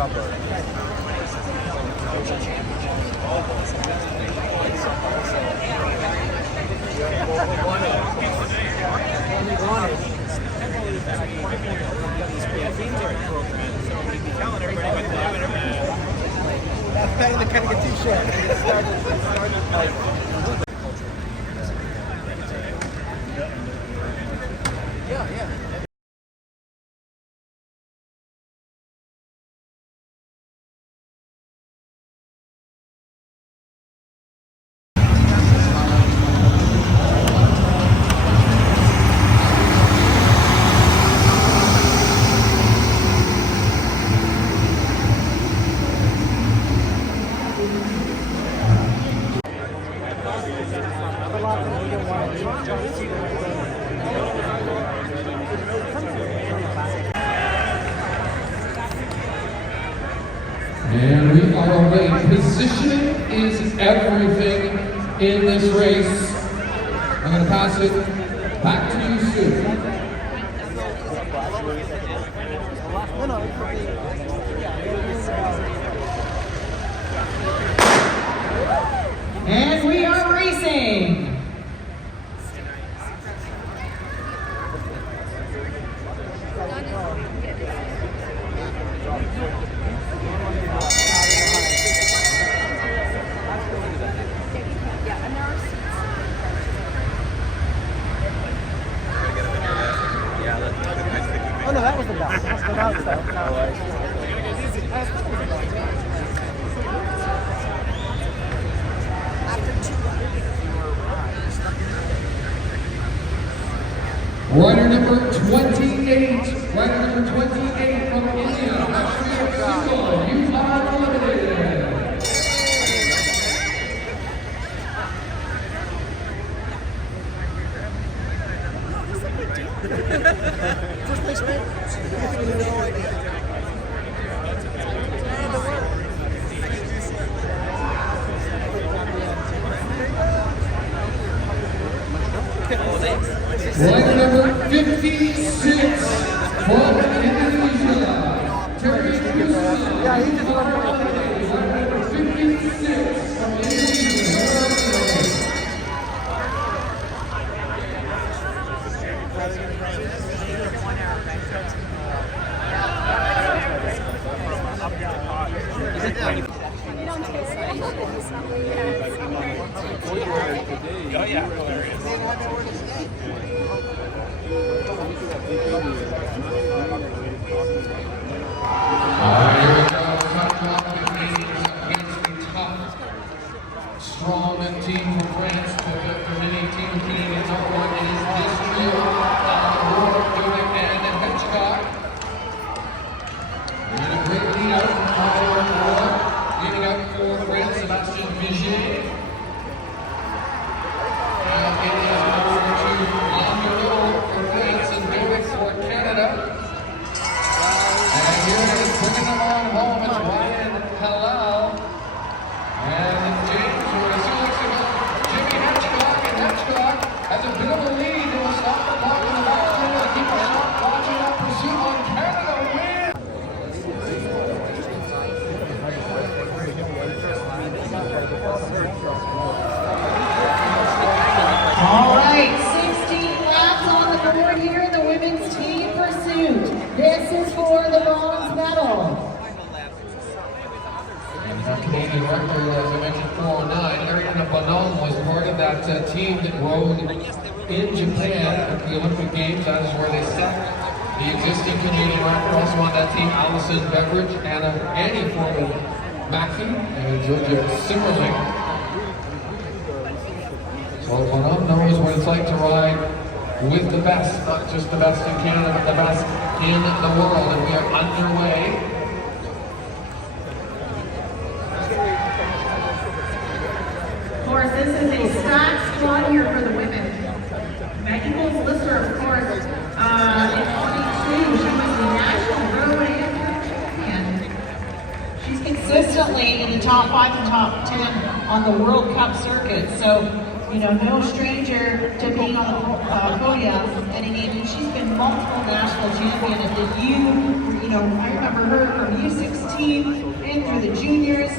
That's better than cutting a T-shirt. Yeah. And we are away. Positioning is everything in this race. I'm going to pass it back to you, Sue. And we are racing. Oh no, that was the bell. That was the bell. Rider number 28. Rider number 28 from India. Tissot, you are eliminated. First place, right? No idea. Rider number 56 from Indonesia. Yeah, he just won. Rider number 56 from Indonesia. Oh yeah, hilarious. Strong team from France, the many team Canadians are one is this trio, Rourke and Hitchcock. And a great lead out from Rourke, leading out for France, Sébastien Vigier. And it is number 2, Landreau for France and Derek for Canada. And here it is, bringing them on home, it's Ryan Halal. And James, Jimmy Hitchcock has a bit of a lead. It will stop the clock in the back. They're going to keep a shot watching that pursuit on Canada win. All right, 16 laps on the board here in the women's team pursuit. This is for the bronze medal. Canadian record, as I mentioned, 409. Ariana Bonon was part of that team that rode in Japan at the Olympic Games. That is where they set the existing Canadian record. Also on that team, Allison Beveridge, Annie Foreman-Mackey, and Georgia Simmerling. So Bonon knows what it's like to ride with the best, not just the best in Canada, but the best in the world. And we are underway. Of course, this is a stacked squad here for the women. Maggie Lister, of course, in 22, she was the national road champion. She's consistently in the top 5 and top 10 on the World Cup circuit. So no stranger to being on the podium at a game. And she's been multiple national champion at the I remember her from U16 and through the juniors.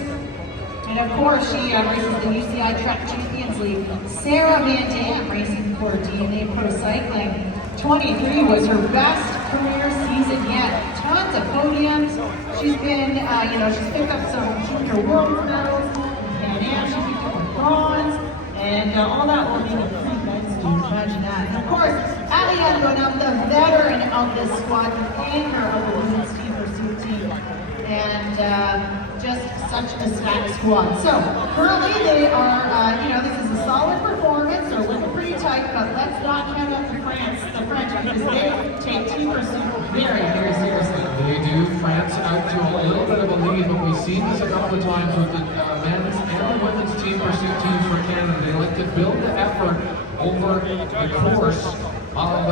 And of course, she races the UCI Track Champions League. Sarah Van Dam racing for DNA Pro Cycling. 23 was her best career season yet. Tons of podiums. She's been, she's picked up some junior world medals. Pan Am, she picked up a bronze. And all that while being a pre-med student. Imagine that. And of course, Aliane Bonhomme, the veteran of this squad, the anchor of the women's team pursuit team. And just such a stacked squad. So currently they are, this is a solid performance. They're looking pretty tight, but let's not count out the French, because they take team pursuit very, very seriously. They do. France out to a little bit of a lead, but we've seen this a couple of times with the men's and the women's team pursuit teams for Canada. They like to build the effort over the course of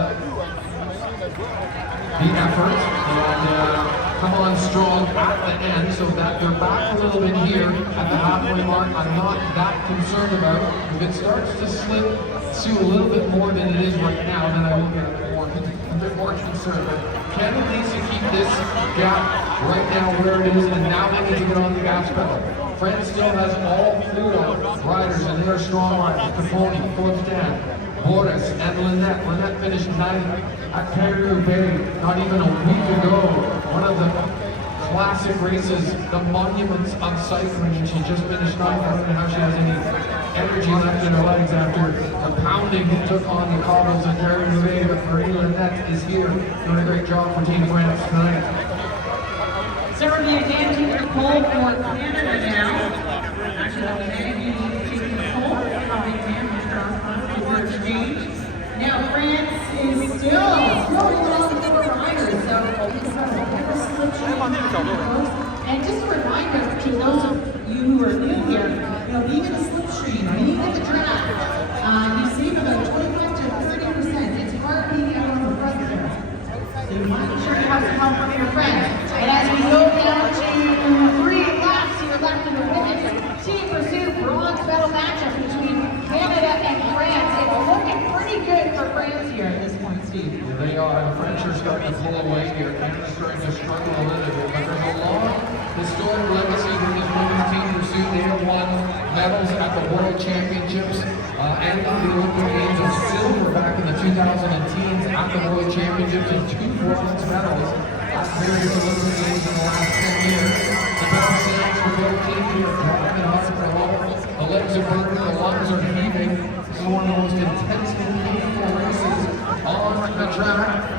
the effort and come on strong at the end, so that they're back a little bit here at the halfway mark. I'm not that concerned about. If it starts to slip to a little bit more than it is right now, then I will get a bit more concerned. But Canada needs to keep this gap right now where it is, and now they need to get on the gas pedal. France still has all 4 riders, and they are strong riders. Caponi, Fortin, Boris, and Lynette. Lynette finished 9th at Paris-Roubaix not even a week ago. One of the classic races, the monuments of cycling, and she just finished 9th. I don't know how she has any energy left in her legs after the pounding he took on the cobbles at Paris-Roubaix. But Marie Lynette is here, doing a great job for Team France tonight. Sarah Van Dam taking the pole for Canada now. Actually, Canada taking the pole. Van Dam for exchange. Now France is still on the 4 riders, so and just a reminder to those of you who are new here, being in the slipstream, being in the draft, you save about 25 to 30%. It's hard being out on the front there. So you want to make sure you have some help from your friends. And as we go down to 3 laps here left in the women's team pursuit bronze medal matchup between Canada and France. It's looking pretty good for France here at this point, Steve. Yeah, they are. The French are starting to pull away here. Canada's starting to struggle a little bit, but there's a long historic legacy for this women's team pursuit. They have won medals at the World Championships and the Olympic Games of silver back in the 2010s at the World Championships, and 2 bronze medals at various Olympic Games in the last 10 years. The best sales for both teams here, driving hard for home. The legs are burning, the lungs are heaving. This is one of the most intense and painful races on the track.